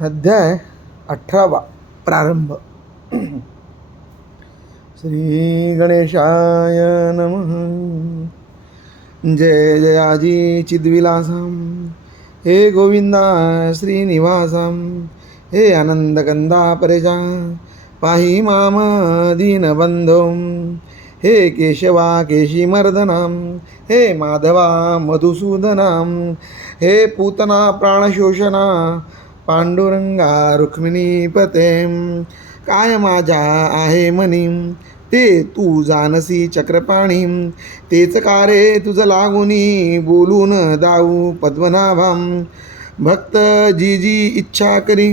अध्याय 18 प्रारंभ. श्री गणेशाय नमः. जय जयाजी चिद्विलासम. हे गोविंदा श्रीनिवासम. हे आनंदकंदा परेजा पाहि माम दीनबंधो. हे केशवा केशीमर्दनाम. हे माधवा मधुसूदनाम. हे पूतना प्राणशोषणा पांडुरंगा रुक्मिणीपते. काय माझ्या आहे मनी ते तू जानसी चक्रपाणी. तेच कारे तुझ लागुनी बोलून दाऊ पद्मनाभाम. भक्त जी जी इच्छा करी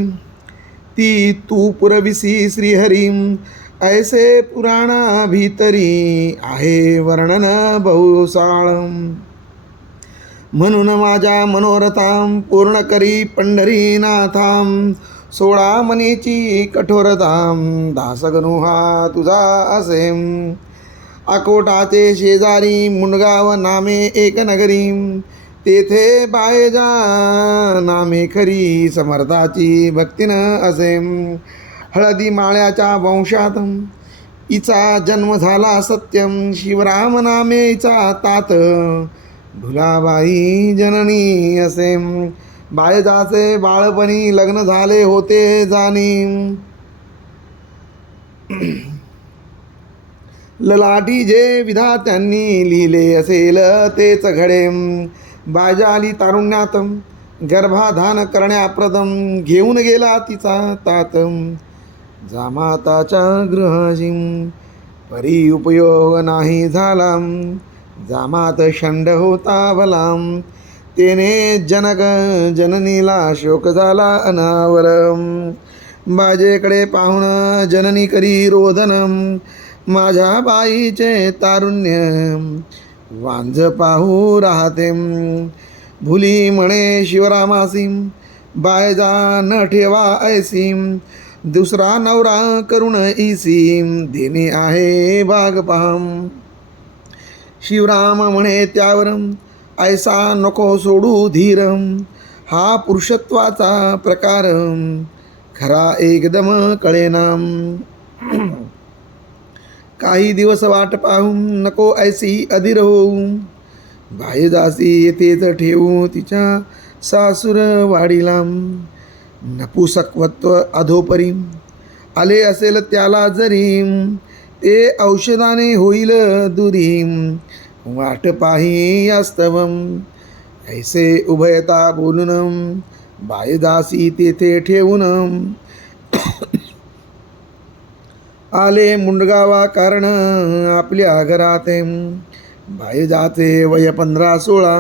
ती तू पुरविसी श्रीहरी. ऐसे पुराणा भीतरी आहे वर्णन बहुसाळ. म्हणून माझ्या मनोरथाम पूर्ण करी पंढरीनाथाम. 16 मनीची कठोरताम दासगणू हा तुझा असे. अकोटाचे शेजारी मुंडगाव नामे एक नगरी. तेथे बायजा नामे खरी समर्थाची भक्तीन असे. हळदी माळ्याच्या वंशात हिचा जन्म झाला सत्यम. शिवराम नामे हिचा तात भुलाबाई जननी असे. बायजाचे बाळपणी लग्न झाले होते जाणी. ललाटी जे विधात्यांनी लिहिले असेल तेच घडे. बायजाली तारुण्यात गर्भाधान करण्याप्रथम घेऊन गेला तिचा तात. जामाताच्या गृहाशी परी उपयोग नाही झाला. जामात षंड होता भलाम. तेने जनक जननीला शोक झाला अनावर. बाजेकडे पाहून जननी करी रोदन. माझ्या बाईचे तारुण्य वांझ पाहू राहते. भुली म्हणे शिवरामासी बायजा न ठेवा ऐसी. दुसरा नवरा करुण ईसी देणे आहे भाग पाहम. शिवराम म्हणे त्यावर ऐसा नको सोडू धीर. हा पुरुषत्वाचा प्रकार खरा एकदम कळेना. काही दिवस वाट पाहून नको ऐसी अधीर होऊ. बायजासी येथेच ठेवू तिच्या सासूर वाडीला. नपुसकत्व अधोपरी आले असेल त्याला जरी. ते औषधाने होईल दुरी. वाट पाही वास्तवम. ऐसे उभयता बोलून बायदासी तेथे ठेवून. आले मुंडगावा कारण आपल्या घरात. बायजाचे वय 15-16.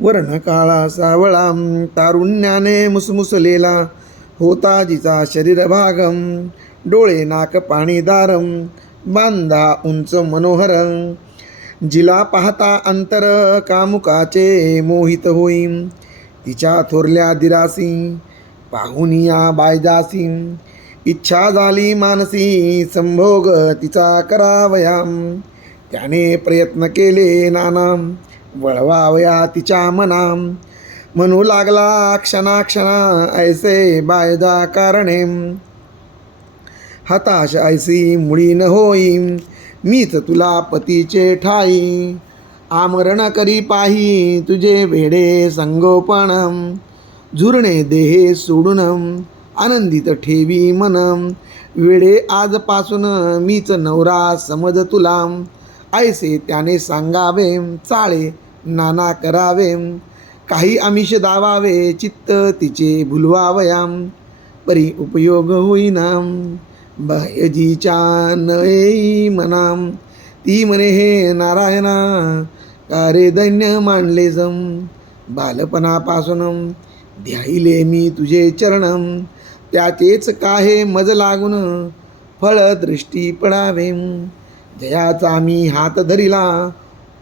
वर्ण काळा सावळा. तारुण्याने मुसमुसलेला होता जिचा शरीर भागम. डोळे नाक पाणीदारम बांधा उंच मनोहर. जिला पाहता अंतर कामुकाचे मोहित होई. तिच्या थोरल्या दिरासी पाहून या बायजासी इच्छा झाली मानसी संभोग तिचा करावयाम. त्याने प्रयत्न केले नाना वळवावया तिच्या मना. म्हणू लागला क्षणा ऐसे बायजा कारणे. हताश ऐसी मुळी न होई. मीच तुला पतीचे ठाई. आमरण करी पाही तुझे वेडे संगोपन. झुरणे देहे सोडून आनंदित ठेवी मन. वेडे आजपासून मीच नवरा समज तुला. ऐसे त्याने सांगावे चाळे नाना करावे. काही आमिष दावावे चित्त तिचे भुलवावयाम. परी उपयोग होईना बायजीच्या नये मनाम. ती म्हणे हे नारायणा कारे दैन्य मांडले जम. बालपणापासून ध्याईले मी तुझे चरणम. त्याचेच काहे मज लागून फळ दृष्टी पडावे. जयाचा मी हात धरिला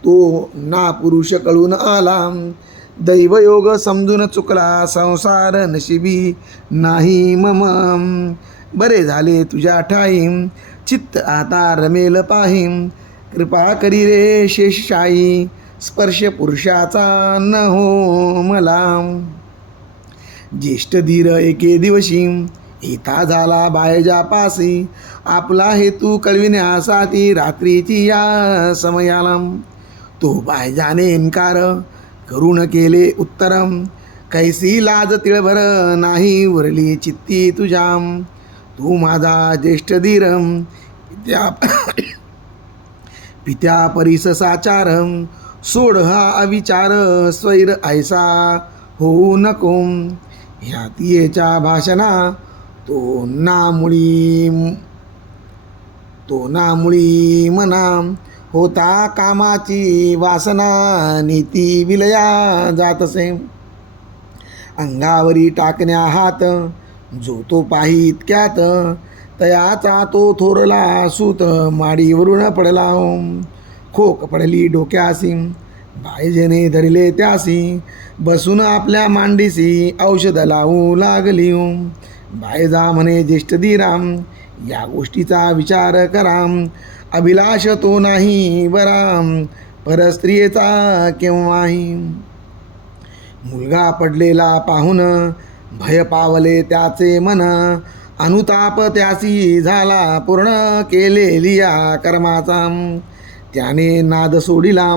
तो ना पुरुष कळून आला. दैवयोग समजून चुकला संसार नशिबी नाही मम. बरे झाले तुझ्या ठाईम चित्त आता रमेल पाहीम. कृपा करी रे शेषशाही स्पर्श पुरुषाचा न हो मला. ज्येष्ठ धीर एके दिवशी येता झाला बायजा पासी, आपला हेतू कळविण्यासाठी रात्रीची या समयाला. तो बायजाने इन्कार करून केले उत्तरम, कैसी लाज तिळभर नाही उरली चित्ती तुझ्या. तू माझा ज्येष्ठ धीरम पित्या पित्या परीस साचार, सोड हा अविचार स्वैर ऐसा होऊ नको. ह्या तियेच्या भाषणा तो नामुळी मना, होता कामाची वासना नीती विलया जातसे. अंगावरी टाकण्या हात जो तो पाही इतक्यात, तयाचा तो थोरला सूत माडीवरून पडला. खोक पडली डोक्यासी, बायजेने धरले त्यासी, बसून आपल्या मांडीसी औषध लावू लागली. बायजा म्हणे ज्येष्ठ धीराम, या गोष्टीचा विचार कराम, अभिलाष तो नाही बराम, परस्त्रियेचा केव्हाही. मुलगा पडलेला पाहून भय पावले त्याचे मन, अनुताप त्यासी झाला पूर्ण केलेली या कर्माचा. त्याने नाद सोडिला,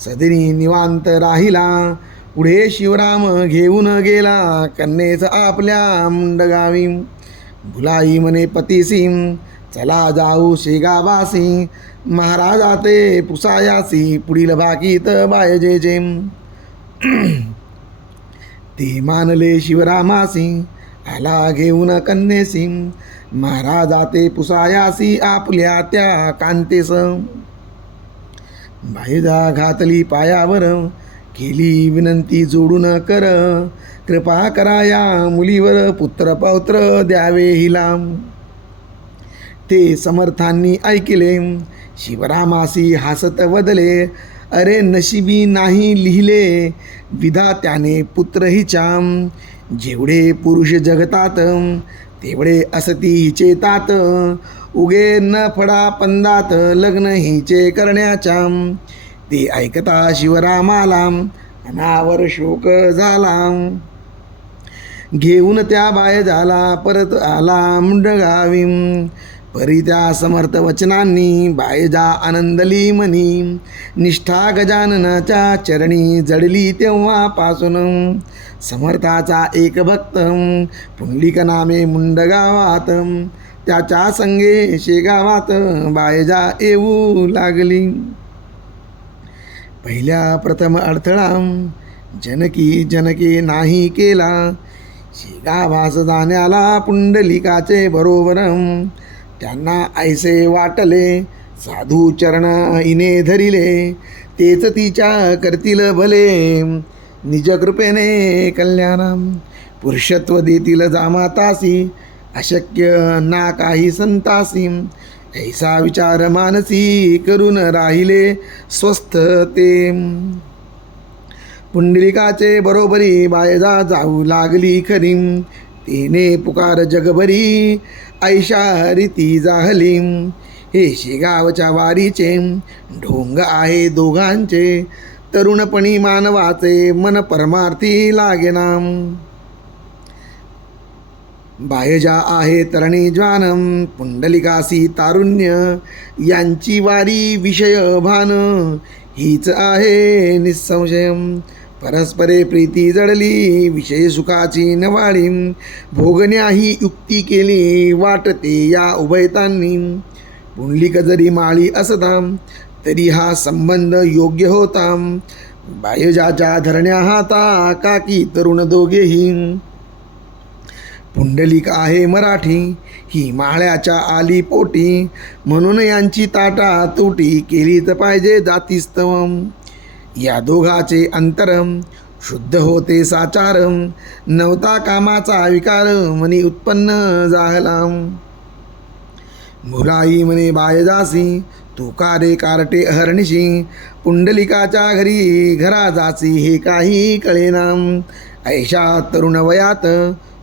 सदरी निवांत राहिला, पुढे शिवराम घेऊन गेला कन्येस आपल्या मुंडगावी. भुलाई म्हणे पतीसी, चला जाऊ शेगावासी, महाराजा ते पुसायासी, पुढील बाकीत बायजेचे. ते मानले शिवरामासी, आला घेऊन कन्येसी, महाराजा ते पुसायासी आपल्या त्या कांतेस. बायजा घातली पायावर, केली विनंती जोडून कर, कृपा करा या मुलीवर, पुत्र पौत्र द्यावे हिला. ते समर्थांनी ऐकले, शिवरामासी हासत वदले, अरे नशिबी नाही लिहिले विधात्याने पुत्र हिच्या. जेवढे पुरुष जगतात तेवढे असती हिचे तात, उगे न फडा पंदात लग्न हिचे करण्याच्या. ते ऐकता शिवरामाला अनावर शोक झाला, घेऊन त्या बायजाला परत आला मुंडगावी. परी त्या समर्थ वचनांनी बायजा आनंदली मनी, निष्ठा गजाननाच्या चरणी जडली तेव्हापासून. समर्थाचा एक भक्त पुंडलिक नामे मुंडगावात, त्याच्या संगे शेगावात बायजा येऊ लागली. पहिल्या प्रथम अडथळा जनके नाही केला, शेगावास जाण्याला पुंडलिकाचे बरोबर. त्यांना ऐसे वाटले, साधू चरण हिने धरिले, तेच तिच्या करतील भले, निज कृपेने कल्याण. पुरुषत्व देतील जामातासी, अशक्य ना काही संतासी, ऐसा विचार मानसी करून राहिले स्वस्थ ते. पुंडलिकाचे बरोबरी बायजा जाऊ लागली खरी, तिने पुकार जगभरी ऐशा रीती जाहली. हे शेगावच्या वारीचे ढोंग आहे दोघांचे, तरुणपणी मानवाचे मन परमार्थी लागेना. बायजा आहे तरणी ज्वानम, पुंडलिकासी तारुण्य, यांची वारी विषय भान, हीच आहे निसंशयम. परस्परे प्रीती जडली, विषय सुखाची नवाळी, भोगण्याही युक्ती केली वाटते या उभयतांनी. पुंडलिक जरी माळी असता तरी हा संबंध योग्य होता, बायजाच्या धरण्या हाता काकी तरुण दोघेही. पुंडलिक आहे मराठी, ही माळ्याच्या आली पोटी, म्हणून यांची ताटा तुटी केलीच पाहिजे जातीस्तव. या दोघाचे अंतरम शुद्ध होते साचारम, नवता कामाचा विकार मनी उत्पन्न झाला. मुराई म्हणे बायजासी, तू का रे कारटे अहर्निशी, पुंडलिकाच्या घरा जासी हे काही कळेना. ऐशा तरुण वयात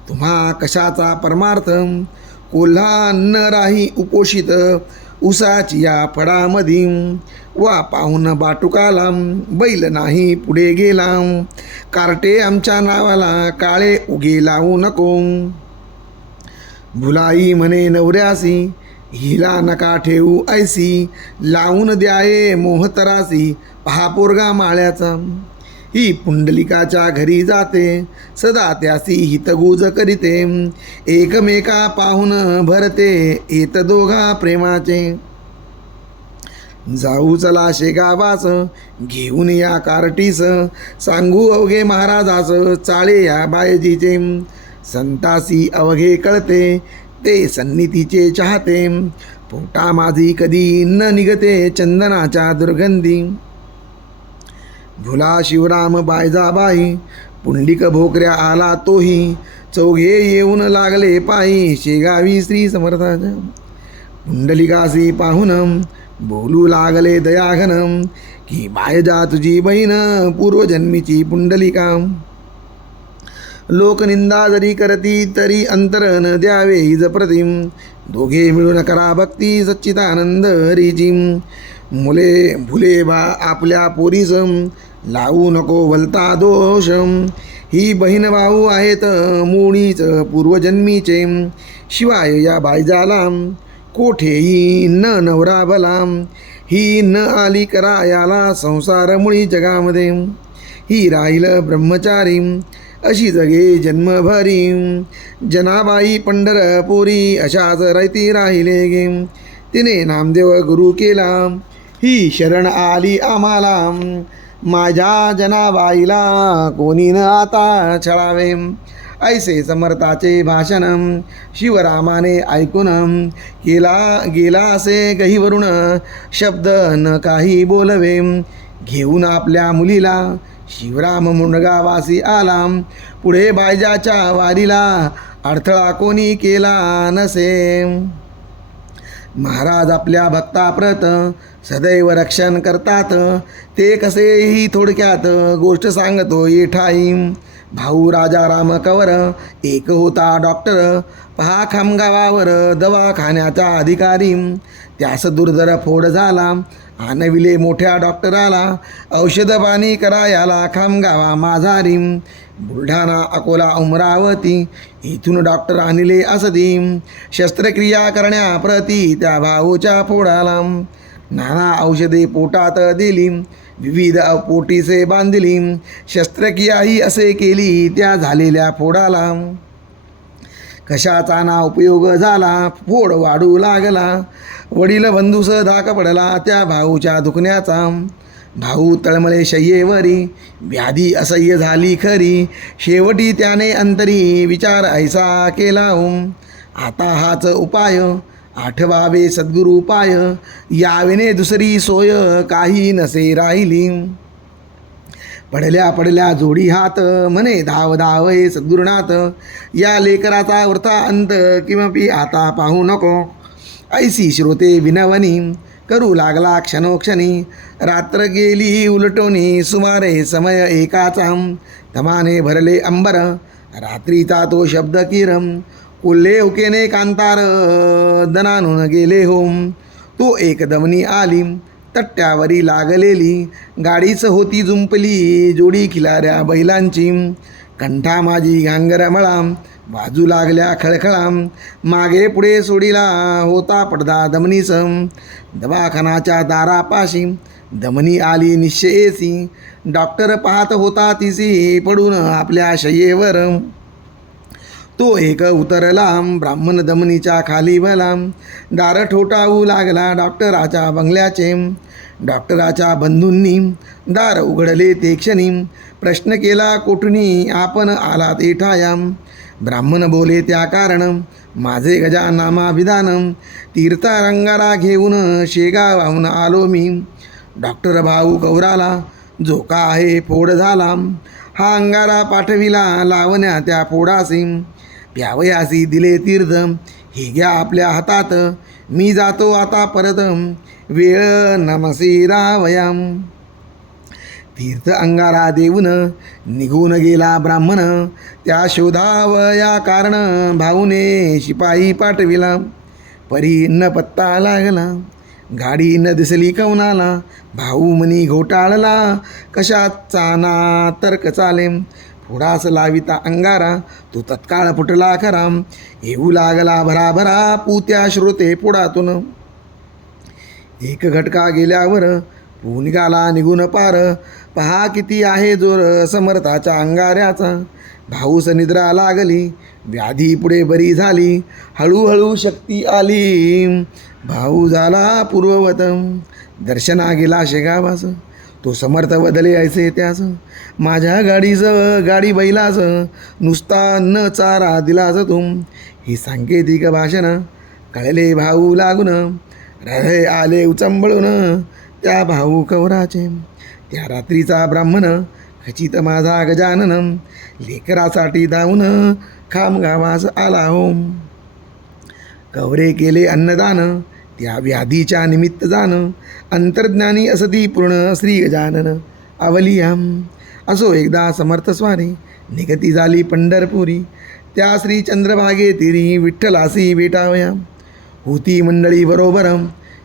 तुम्हा कशाचा परमार्थ, कोल्हा न राही उपोषित उसाची या फडामधी, वा पाहून बाटुकाला बैल नाही पुढे गेला. कार्टे आमच्या नावाला काळे उगे लावू नको. भुलाई म्हणे नवऱ्यासी हिला नका ठेवू ऐसी, लावून द्याये मोहतरासी पहा पोरगा माळ्याचा. ही पुंडलिकाच्या घरी जाते सदा त्यासी हितगुज करीते, एकमेका पाहून भरते येत दोघा प्रेमाचे. जाऊ चला शेगावास घेऊन या कार्टीस, सांगू अवघे महाराजास चाळे या बायजीचे. संतासी अवघे कळते ते सन्निधीचे चाहते, पोटा माझी कधी न निघते चंदनाच्या दुर्गंधी. भुला शिवराम बायजाबाई पुंडलिक भोकऱ्या आला तोही, चौघे येऊन लागले पायी शेगावी श्री समर्थाच्या. पुंडलिकासी पाहून बोलू लागले दयाघन, की बायजा तुझी बहीण पूर्वजन्मीची पुंडलिका. लोकनिंदा जरी करती तरी अंतर न द्यावे हिज प्रतिम, दोघे मिळून करा भक्ती सच्चिदानंद हरीची. मुले भुले बा आपल्या पोरीस लावू नको भलता दोष, ही बहीण भाऊ आहेत मुळीच पूर्वजन्मीचे. शिवाय या बायजाला कोठेही न नवरा भला, ही न आली करायाला संसार मुळी जगामध्ये. ही राहील ब्रह्मचारी अशी जगे जन्मभरी, जनाबाई पंढरपुरी अशाच रैती राहिले गे. तिने नामदेव गुरु केला ही शरण आली आम्हाला, माझ्या जनाबाईला कोणी न आता छळावे. ऐसे समर्थाचे भाषण शिवरामाने ऐकून, गेला असे गहीवरून शब्द न काही बोलवे. घेऊन आपल्या मुलीला शिवराम मुंडगावासी आला, पुढे बायजाच्या वारीला अडथळा कोणी केला नसे. महाराज आपल्या भक्ताप्रत सदैव रक्षण करतात, ते कसेही थोडक्यात गोष्ट सांगतो येठाई. भाऊ राजाराम कवर एक होता डॉक्टर, पहा खामगावावर दवाखान्याचा अधिकारी. त्यास दुर्धर फोड झाला, आणविले मोठ्या डॉक्टराला, औषध पाणी करायाला खामगावा माझारी. बुलढाणा अकोला अमरावती इथून डॉक्टर आणले असती, शस्त्रक्रिया करण्याप्रती त्या भाऊच्या फोडाला. नाना औषधे पोटात दिली, विविध पोटीसे बांधली, शस्त्रक्रियाही असे केली त्या झालेल्या फोडाला. कशाचा ना उपयोग झाला, फोड वाढू लागला, वडील बंधूस धाक पडला त्या भाऊच्या दुखण्याचा. भाऊ तळमळे शय्येवरी, व्याधी असह्य झाली खरी, शेवटी त्याने अंतरी विचार ऐसा केला. आता हाच उपाय आठवावे सद्गुरु पाय, यावेने दुसरी सोय काही नसे राहिली. पडल्या पडल्या जोडी हात म्हणे धाव धाव हे सद्गुरुनाथ, या लेकराचा वृथा अंत किमपि आता पाहू नको. ऐसी श्रोते विनवनी करू लागला क्षणोक्षणी, रात्र गेली उलटोनी सुमारे समय एकाचा. तमाने भरले अंबर रात्रीचा तो शब्द किरम, उल्ले उकेने कांतार दनानून गेले होम. तो एक दमनी आली तट्ट्यावरी लागलेली, गाडीच होती जुंपली जोडी खिलाऱ्या बैलांची. कंठा माझी घांगरमळा वाजू लागल्या खळखळा, मागे पुढे सोडीला होता पडदा दमनीस. दवाखानाच्या दारापाशी दमनी आली निश्चयेसी, डॉक्टर पाहत होता तिसी पडून आपल्या शय्येवर. तो एक उतरला ब्राह्मण दमनीच्या खाली भला, दार ठोठावू लागला डॉक्टराच्या बंगल्याचे. डॉक्टराच्या बंधूंनी दार उघडले ते क्षणी, प्रश्न केला कोठूनी आपण आलात एठाया. ब्राह्मण बोले त्या कारण माझे गजानामा विधान, तीर्थरंगाला घेऊन शेगावाहून आलो मी. डॉक्टर भाऊ कौराला झोका आहे फोड झाला, हा अंगारा पाठविला लावण्या त्या फोडासी. प्यावयासी दिले तीर्थ हे घ्या आपल्या हातात, मी जातो आता परत वेळ नमसी रावयाम. तीर्थ अंगारा देऊन निघून गेला ब्राह्मण, त्या शोधावया कारण भाऊने शिपाई पाठविला. परी न पत्ता लागला गाडी न दिसली कवनाला, भाऊ मनी घोटाळला, कशाचा ना तर्क चाले, पुढास लाविता अंगारा, तो तत्काळ फुटला खरा, येऊ लागला भराभरा, पुत्या श्रोते पुढातून. एक घटका गेल्यावर पू निघाला निघून पार, पहा किती आहे जोर समर्थाच्या अंगाऱ्याचा. भाऊस निद्रा लागली, व्याधी पुढे बरी झाली, हळूहळू शक्ती आली, भाऊ झाला पूर्ववत. दर्शना गेला शेगावास, तो समर्थ बदले ऐसे त्यास, माझ्या गाडी बैलास, नुसता न चारा दिलास तुम. ही सांकेतिक भाषण कळले भाऊ लागून, हृदय आले उचंबळून त्या भाऊ कवराचे. त्या रात्रीचा ब्राह्मण खचित माझा गजानन, लेकरासाठी धावून खामगावास आला हो. कवरे केले अन्नदान, त्या व्याधीच्या निमित्त जाण, अंतर्ज्ञानी असती पूर्ण श्री गजानन आवलियाम. असो एकदा समर्थ स्वारी, निगती झाली पंढरपुरी, त्या श्री चंद्रभागे तिरी विठ्ठलासी भेटावया. होती मंडळी बरोबर,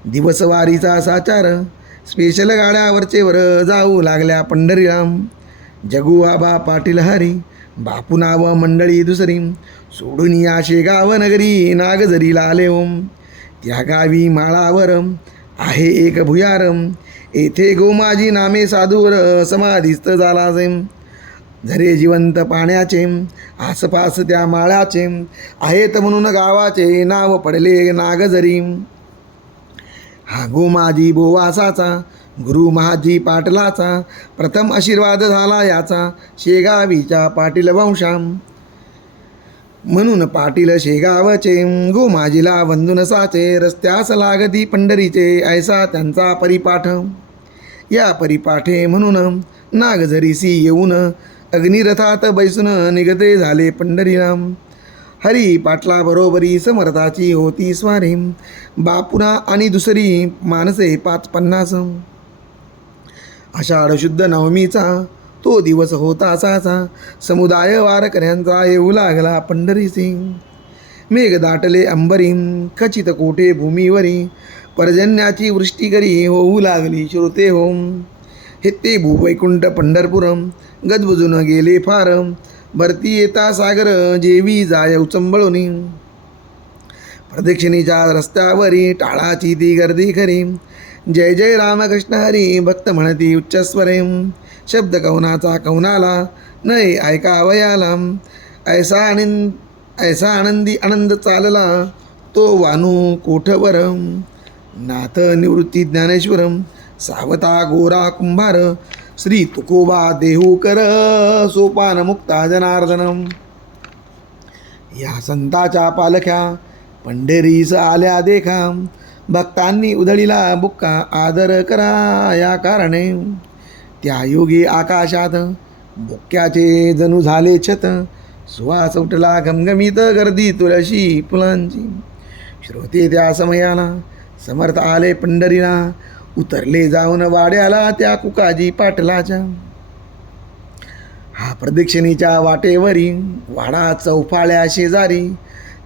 दिवसवारीचा साचार, स्पेशल गाड्यावरचे वर जाऊ लागल्या पंढरीला. जगू आबा पाटील हरी, बापू नाव मंडळी दुसरी, सोडून या शेगाव नगरी नागझरीला आले ओम. त्या गावी माळावर आहे एक भुयार, येथे गोमाजी नामे साधूवर समाधीस्थ झाला जेम. झरे जिवंत पाण्याचे, आसपास त्या माळ्याचे, आहेत म्हणून गावाचे नाव पडले नागझरी. हा गोमाजी बोवासाचा, गुरु महाजी पाटलाचा, प्रथम आशीर्वाद झाला याचा शेगावीच्या पाटील वंशाम. म्हणून पाटील शेगावचे, गोमाजीला वंदून साचे, रस्त्यास लागती पंढरीचे, ऐसा त्यांचा परिपाठ. या परिपाठे म्हणून नागझरीसी येऊन, अग्निरथात बैसून निगते झाले पंढरीला. हरी पाटला बरोबरी समर्थाची होती स्वारी, बापुना आणि दुसरी माणसे 550. आषाढ शुद्ध नवमीचा तो दिवस होता असाचा, समुदाय वारकऱ्यांचा येऊ लागला पंढरीसी. मेघ दाटले अंबरी, खचित कोठे भूमीवरी, पर्जन्याची वृष्टी करी होऊ लागली श्रोते हो. हे ते भूवैकुंठ पंढरपुरम, गजबजून गेले फार, भरती येता सागर जेवी जाय उचंबळुनी. प्रदक्षिणेच्या रस्त्यावरी टाळाची ती गर्दी खरी, जय जय रामकृष्ण हरी भक्त म्हणती उच्चस्वरे. शब्द कवनाचा कवनाला नाही ऐकावयाला, ऐसा आनंदी आनंद चालला तो वानू कोठवर. नाथ निवृत्ती ज्ञानेश्वरम, सावता गोरा कुंभार, श्री तुकोबा देहूकर, सोपान मुक्ता जनार्दनम. या संताच्या पालख्या पंढरीस आल्या देखा, भक्तांनी उधळीला बुक्का आदर करा या कारणे. त्या योगी आकाशात बुक्क्याचे जणू झाले छत, सुवास उठला घमघमीत गर्दी तुळशी फुलांची. श्रोते त्या समयाला समर्थ आले पंढरीला, उतरले जाऊन वाड्याला त्या कुकाजी पाटलाच्या. हा प्रदक्षिणेच्या वाटेवरी वाडा चौफाळ्या शेजारी,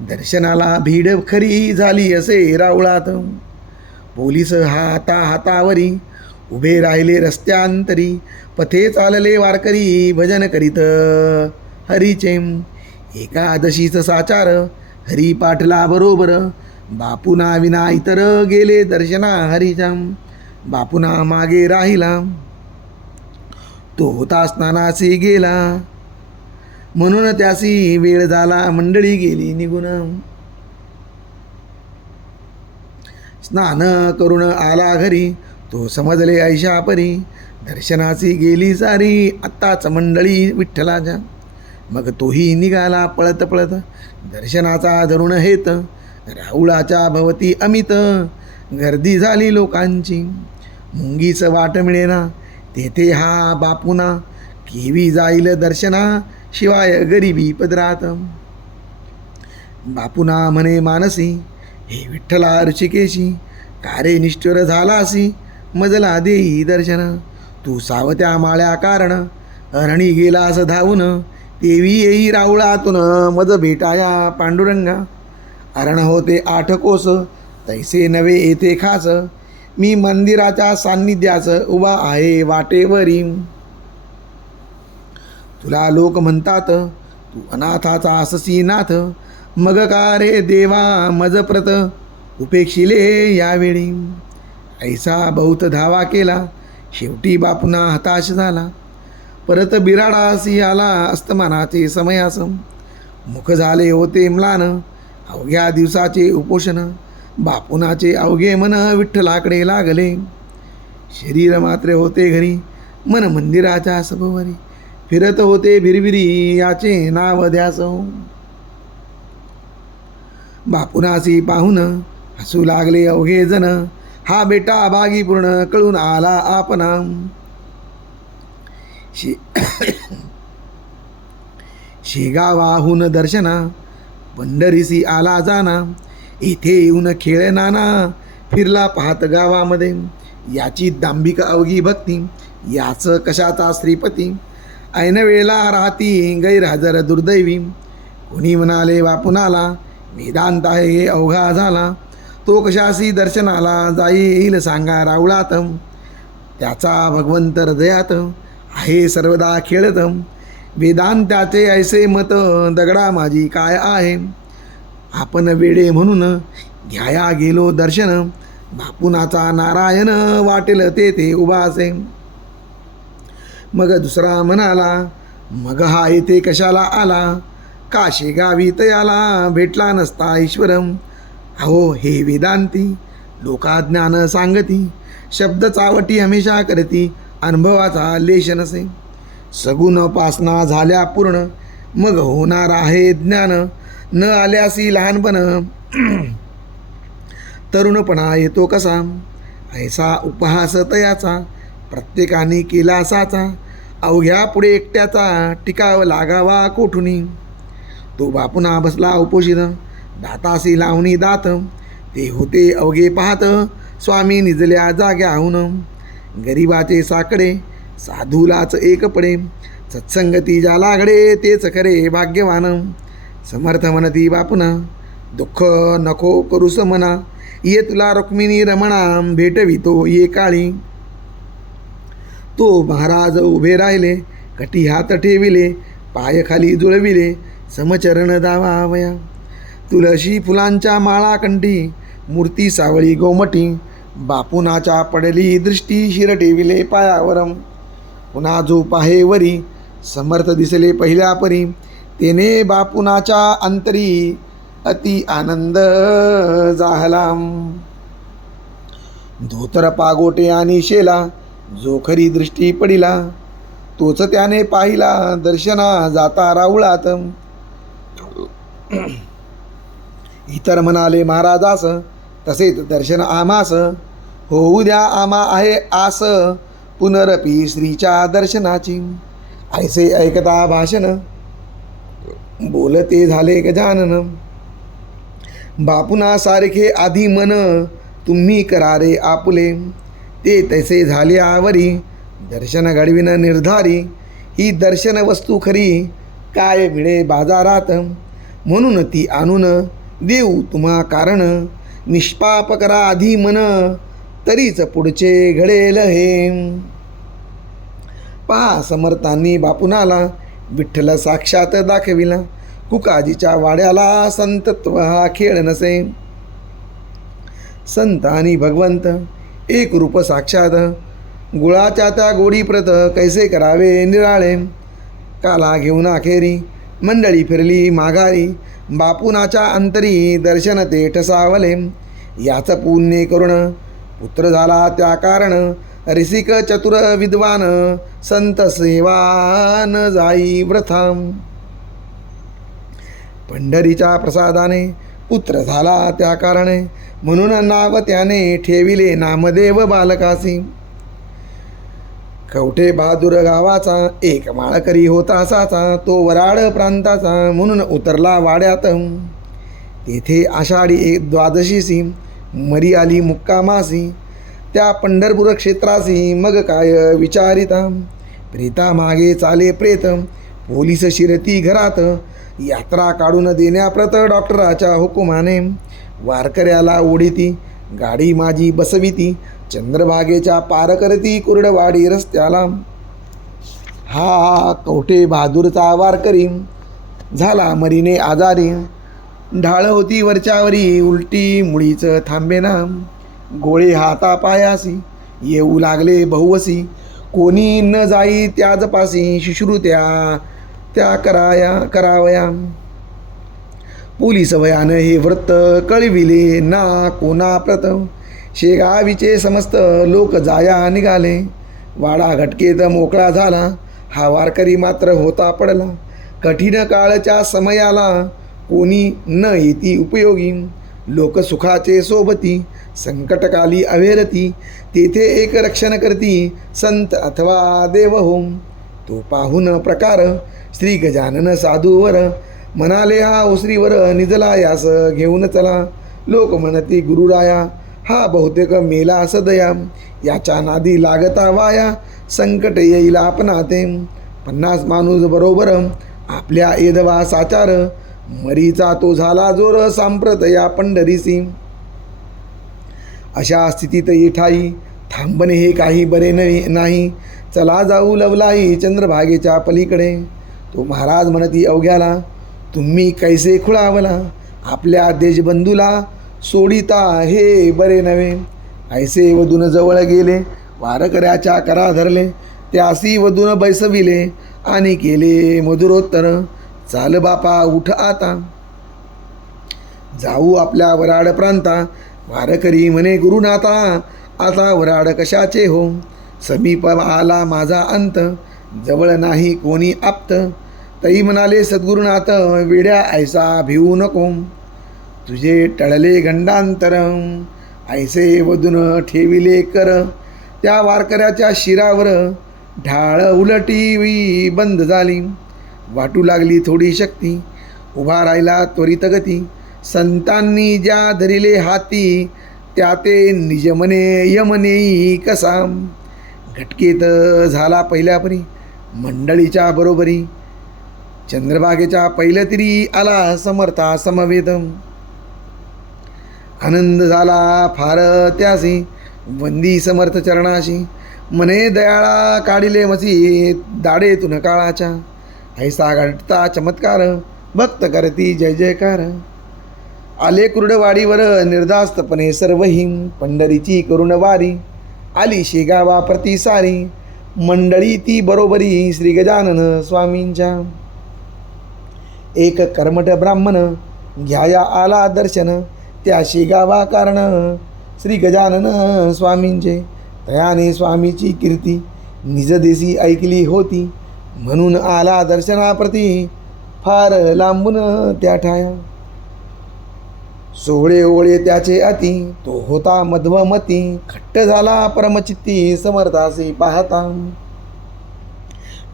दर्शनाला भीड खरी झाली असे राऊळात. पोलीस हातावरी उभे राहिले रस्त्यांतरी, पथे चालले वारकरी भजन करीत हरीचे. एकादशीच साचार हरी पाटला बरोबर, बापुना विना इतर गेले दर्शना हरीच्या. बापुना मागे राहिला, तो होता स्नानासी गेला, म्हणून त्यासी वेळ झाला मंडळी गेली निघून. स्नान करून आला घरी, तो समजले ऐशा परी, दर्शनाची गेली सारी आत्ताच मंडळी विठ्ठलाच्या. मग तोही निघाला पळत पळत, दर्शनाचा धरुण हेत, राऊळाच्या भवती अमित गर्दी झाली लोकांची. मुंगीच वाट मिळेना तेथे हा बापुना, केवी जाईल दर्शना शिवाय गरिबी पदरात. बापुना म्हणे मानसी, हे विठ्ठला ऋषिकेशी, कारे निष्ठुर झालासी, मजला देई दर्शन. तू सावत्या माळ्या कारण, अरणी गेलास धावून, तेवी येई राऊळातून मज भेटाया पांडुरंगा. अरण होते 8 कोस, तैसे नवे येथे खास, मी मंदिराच्या सान्निध्यास उभा आहे वाटेवरी. तुला लोक म्हणतात तू अनाथाचा अससी नाथ, मग का रे देवा मज प्रत उपेक्षिले यावेळी. ऐसा बहुत धावा केला, शेवटी बापुना हताश झाला. परत बिराडासी आला अस्तमानाचे समयास. मुख झाले होते म्लान, अवघ्या दिवसाचे उपोषण. बापुनाचे अवघे मन विठ्ठलाकडे लागले. शरीर मात्र होते घरी, मन मंदिराच्या सभोवरी. फिरत होते भिरभिरी याचे नाव द्यास. बापुनासी पाहून हसू लागले अवघे जण, हा बेटा भागी पूर्ण कळून आला आपणा. शेगावाहून दर्शना, पंढरीसी आला जाना. इथे येऊन खेळ नाना, फिरला पाहत गावामध्ये. याची दांभिक अवघी भक्ती, याच कशाचा श्रीपती. ऐन वेळेला राहती गैरहजर दुर्दैवी. कोणी म्हणाले बापुनाला, वेदांत आहे हे अवघा झाला. तो कशासी दर्शनाला जाईल सांगा रावळात. त्याचा भगवंत हृदयात आहे सर्वदा खेळत. वेदांताचे ऐसे मत दगडा माझी काय आहे. आपण वेडे म्हणून घ्याया गेलो दर्शन, बापुनाचा नारायण वाटेल ते उभा असे. मग दुसरा म्हणाला, मग हा येथे कशाला आला. काशे गावी तयाला भेटला नसता ईश्वरम. अहो हे वेदांती लोकाज्ञान सांगती, शब्द चावटी हमेशा करती अनुभवाचा लेश नसे. सगुण उपासना झाल्या पूर्ण, मग होणार आहे ज्ञान. न आल्यासी लहानपण तरुणपणा येतो कसा. ऐसा उपहास तयाचा प्रत्येकाने केला साचा. अवघ्या पुढे एकट्याचा टिकाव लागावा कोठुनी. तो बापुना बसला उपोषित, दातासी लावणी दात. ते होते अवघे पाहत, स्वामी निजल्या जाग्याहून. गरिबाचे साकडे साधूलाच एक पडे, सत्संगती ज्याला घडे तेच खरे भाग्यवान. समर्थ म्हणती बापुना, दुःख नको करूस मना. ये तुला रुक्मिणी रमणा भेटवितो ये काळी. तो महाराज उभे राहिले, कटी हात ठेविले, पाय खाली जुळविले, समचरण दावावया. तुळशी फुलांच्या माळा कंठी, मूर्ती सावळी गोमटी. बापुनाच्या पडली दृष्टी, शिर ठेविले पायावरम. पुन्हा जो पाहे वरी, समर्थ दिसले पहिल्या परी. तेने बापुनाच्या अंतरी अति आनंद झाला. धोतर पागोटे आणि शेला, जो खरी दृष्टी पडिला. तोच त्याने पाहिला दर्शना जाता राऊळात. इतर म्हणाले महाराजास, तसेच दर्शन आमास. होऊ द्या आमा आहे आस, पुनरपी श्रीच्या दर्शनाची. ऐसे ऐकता भाषण, बोलते झाले गजानन. बापुना सारखे आधी मन, तुम्ही करारे आपुले. ते तैसे झाले आवरी, दर्शन घडविन निर्धारी. ही दर्शन वस्तू खरी, काय मिळे बाजारात. म्हणून ती आणून देऊ तुम्हा कारण. निष्पाप करा आधी मन, तरीच पुढचे घडेल हे. पहा समर्थांनी बापुनाला विठ्ठल साक्षात दाखविला. कुकाजीच्या वाड्याला संतत्व हा खेळ नसे. संत आणि भगवंत एक रूप साक्षात. गुळाच्या त्या गोडी प्रत कैसे करावे निराळे. काला घेऊन अखेरी मंडळी फिरली माघारी. बापुनाच्या अंतरी दर्शन ते ठसावले. याच पुण्य करुण पुत्र झाला त्या कारण. ऋषिक चतुर विद्वान संत सेवा न जाई व्रथा. पंढरीच्या प्रसादाने पुत्र झाला त्या कारणे. म्हणून नाव त्याने ठेविले नामदेव बालकासी. कवठे बहादूर गावाचा एक माळकरी होता असाचा. तो वराड प्रांताचा म्हणून उतरला वाड्यात. तेथे आषाढी द्वादशीसी मरी आली मुक्कामासी. त्या पंढरपूर क्षेत्रासी मग काय विचारिता. प्रेता मागे चाले प्रेत, पोलीस शिरती घरात. यात्रा काढून देण्याप्रत डॉक्टराच्या हुकुमाने. वारकऱ्याला ओढीती गाडी माझी बसविती. चंद्रभागेच्या पार करती कुरडवाडी रस्त्याला. हा कवठे बहादूरचा वारकरी झाला मरीने आजारी. ढाळ होती वरच्यावरी उलटी मुळीच थांबेना. गोळे हाता पायासी येऊ लागले बहुवसी. कोणी न जाई त्याजपासी शुश्रुत्या त्या करावया. पोलीस वयानं हे व्रत कळविले ना कोणा प्रत. शेगावीचे समस्त लोक जाया निघाले. वाडा घटकेत मोकळा झाला. हा वारकरी मात्र होता पडला. कठीण काळच्या समयाला कोणी न येती उपयोगी. लोक सुखाचे सोबती संकटकाली अवेरती. तेथे एक रक्षण करती संत अथवा देव होम. तो पाहून प्रकार श्री गजानन साधूवर. म्हणाले हा ओसरीवर निजला यास घेऊन चला. लोक म्हणती गुरुराया हा बहुतेक मेला सदया. याच्या नादी लागता वाया संकट येईल आपणाते. 50 माणूस बरोबर आपल्या एदवा साचार. मरीचा तो झाला जोर सांप्रत या पंढरीसी. अशा स्थितीत येठाई थांबणे हे काही बरे नाही. चला जाऊ लवलाई चंद्रभागेच्या पलीकडे. तो महाराज म्हणती अवघ्याला तुम्ही कैसे खुळावला. आपल्या देशबंधूला सोडिता हे बरे नव्हे. ऐसे वधून जवळ गेले वारकऱ्याच्या करा धरले. त्यासी वधून बैसविले आणि केले मधुरोत्तर. चाल बापा उठ आता जाऊ आपल्या वराड प्रांता. वारकरी म्हणे गुरुनाथा आता वराड कशाचे हो. समीप आला माझा अंत जवळ नाही कोणी आप्त. तई म्हणाले सद्गुरुनाथ वेड्या ऐसा भिवू नको. तुझे टळले गंडांतर ऐसे वधून ठेविले कर. त्या वारकऱ्याच्या शिरावर ढाळ उलटी बंद झाली. वाटू लागली थोडी शक्ती. उभा राहिला त्वरित गती. संतांनी ज्या धरिले हाती त्या ते निजमने यमनेई कसा. घटकेत झाला पहिल्यापरी मंडळीच्या बरोबरी. चंद्रभागेच्या पहिल्या तिरी आला समर्था समवेत. आनंद झाला फार त्यासी वंदी समर्थ चरणाशी. मने दयाळा काढिले मसी दाडेतून काळाच्या. ऐसा घडता चमत्कार भक्त करती जय जयकार. आले कुरडवाडीवर निर्धास्तपणे सर्वही. पंढरीची करुण वारी आली शेगावा प्रती सारी. मंडळी ती बरोबरी श्री गजानन स्वामींच्या. एक कर्मठ ब्राह्मण घ्याया आला दर्शन. त्या शेगावा कारण श्री गजानन स्वामींचे. तयाने स्वामीची कीर्ती निजदेशी ऐकली होती. म्हणून आला दर्शनाप्रती फार लांबून त्या ठाया. सोहळे ओळे त्याचे अति तो होता मध्वमती. खट्ट झाला परमचित्ती समर्थासी पाहता.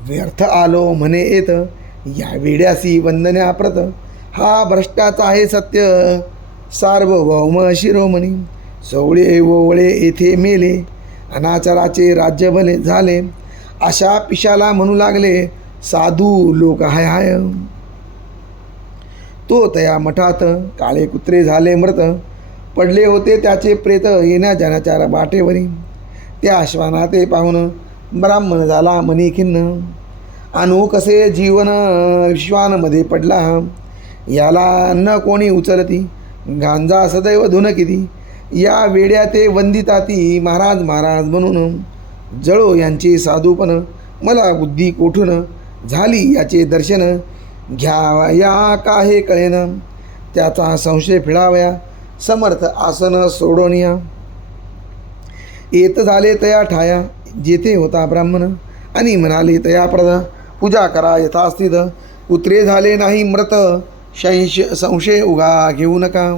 व्यर्थ आलो म्हणे येत या वेड्यासी वंदन्याप्रत. हा भ्रष्टाचा आहे सत्य सार्वभौम शिरोमणी. सोहळे ओवळे येथे मेले अनाचाराचे राज्य भले झाले. अशा पिशाला म्हणू लागले साधू लोक हाय हाय. तो तया मठात काळे कुत्रे झाले मृत. पडले होते त्याचे प्रेत येण्या जाण्याच्या बाटेवरी. त्या श्वानाते पाहून ब्राह्मण झाला मनी खिन्न. अनु कसे जीवन विश्वानमध्ये पडला. याला न कोणी उचलती गांजा सदैव धुन किती. या वेड्या ते वंदिताती महाराज महाराज म्हणून. जळो यांचे साधूपण मला बुद्धी कोठून. झाली याचे दर्शन घ्यावा या काहे कळेन. त्याचा संशय फिळावया समर्थ आसन सोडोनिया. येत झाले तया ठाया जेथे होता ब्राह्मण. आणि म्हणाले तया प्रदा पूजा करा यथास्थित. कुत्रे झाले नाही मृत संशय उगा घेऊ नका.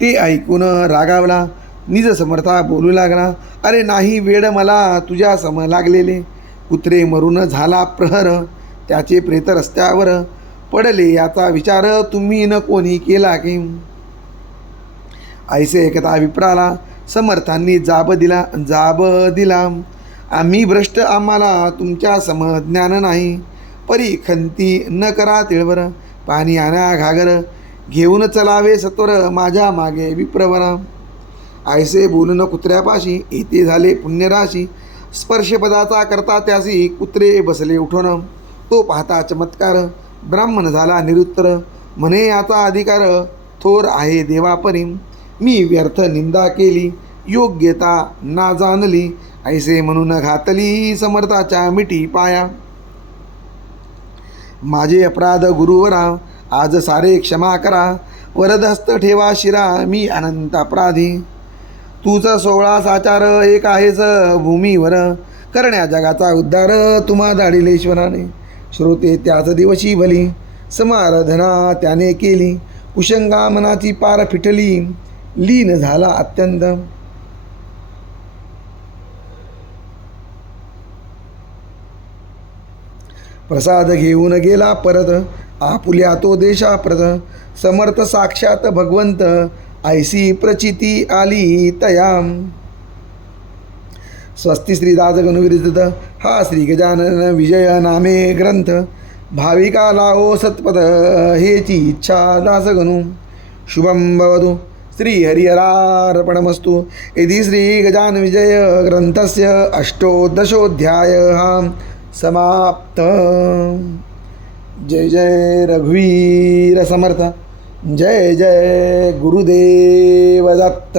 ते ऐकून रागावला निज समर्था बोलू लागला. अरे नाही वेड मला तुझ्या सम लागलेले. कुत्रे मरून झाला प्रहर त्याचे प्रेत रस्त्यावर पडले. याचा विचार तुम्ही न कोणी केला की. ऐसे एकता विप्राला समर्थांनी जाब दिला. आम्ही भ्रष्ट आम्हाला तुमच्या सम ज्ञान नाही. परी खंती न करा तिळवर. पाणी आणा घागर घेऊन चलावे सत्वर माझ्या मागे विप्रवर. ऐसे बोलून कुत्र्यापाशी येथे झाले पुण्यराशी. स्पर्शपदाचा करता त्यासी कुत्रे बसले उठून. तो पाहता चमत्कार ब्राह्मण झाला निरुत्तर. म्हणे याचा अधिकार थोर आहे देवापरी. मी व्यर्थ निंदा केली योग्यता ना जाणली. ऐसे म्हणून घातली समर्थाच्या मिठी पाया. माझे अपराध गुरुवरा आज सारे क्षमा करा. वरदहस्त ठेवा शिरा मी अनंत अपराधी. तूच 16 साचार एक आहेस भूमीवर. करण्या जगाचा उद्धार तुम्हा धाडिलेश्वराने. श्रोते त्याच दिवशी भली समाराधना त्याने केली. कुशंगा मनाची पार फिटली लीन झाला अत्यंत. प्रसाद घेऊन गेला परत आपुल्या तो देशाप्रत. समर्थ साक्षात भगवंत ऐसी प्रचिती आली तया. स्वस्ती श्री दासगणुविरचित हा श्री गजानन विजय नामे ग्रंथ. भाविका लाओ सत्पथ हेची इच्छा दासगणू. शुभम भवतु श्री हरिहरार्पणमस्तु. इति श्री गजानन विजय ग्रंथस्य अष्टोदशोऽध्यायः समाप्त. जय जय रघुवीर समर्थ. जय जय गुरुदेव दत्त.